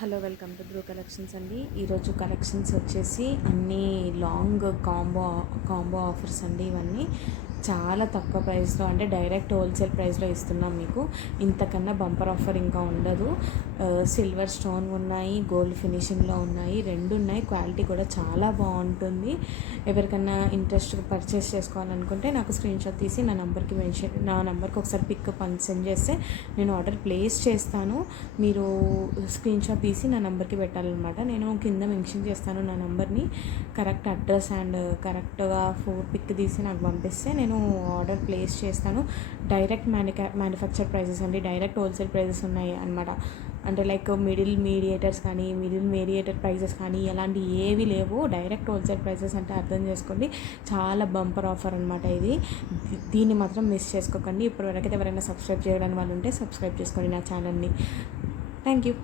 Hello, welcome to Bru collections అండి. ఈరోజు collections వచ్చేసి అన్నీ లాంగ్ కాంబో ఆఫర్స్ అండి. ఇవన్నీ చాలా తక్కువ ప్రైస్లో, అంటే డైరెక్ట్ హోల్సేల్ ప్రైస్లో ఇస్తున్నాం మీకు. ఇంతకన్నా బంపర్ ఆఫర్ ఇంకా ఉండదు. సిల్వర్ స్టోన్ ఉన్నాయి, గోల్డ్ ఫినిషింగ్లో ఉన్నాయి, రెండు ఉన్నాయి. క్వాలిటీ కూడా చాలా బాగుంటుంది. ఎవరికన్నా ఇంట్రెస్ట్ పర్చేస్ చేసుకోవాలనుకుంటే నాకు స్క్రీన్ షాట్ తీసి నా నెంబర్కి ఒకసారి పిక్ సెండ్ చేస్తే నేను ఆర్డర్ ప్లేస్ చేస్తాను. మీరు స్క్రీన్ షాట్ తీసి నా నెంబర్కి పెట్టాలన్నమాట. నేను కింద మెన్షన్ చేస్తాను నా నెంబర్ని. కరెక్ట్ అడ్రస్ అండ్ కరెక్ట్గా పిక్ తీసి నాకు పంపిస్తే నేను ఆర్డర్ ప్లేస్ చేస్తాను. డైరెక్ట్ మ్యానుఫ్యాక్చర్ ప్రైజెస్ అండి, డైరెక్ట్ హోల్సేల్ ప్రైజెస్ ఉన్నాయి అనమాట. అంటే లైక్ మిడిల్ వేరియేటర్ ప్రైజెస్ కానీ అలాంటి ఏవి లేవు. డైరెక్ట్ హోల్సేల్ ప్రైజెస్ అంటే అర్థం చేసుకోండి, చాలా బంపర్ ఆఫర్ అనమాట ఇది. దీన్ని మాత్రం మిస్ చేసుకోకండి. ఇప్పటివరకైతే ఎవరైనా సబ్స్క్రైబ్ చేయడానికి వాళ్ళు ఉంటే సబ్స్క్రైబ్ చేసుకోండి నా ఛానల్ని. Thank you.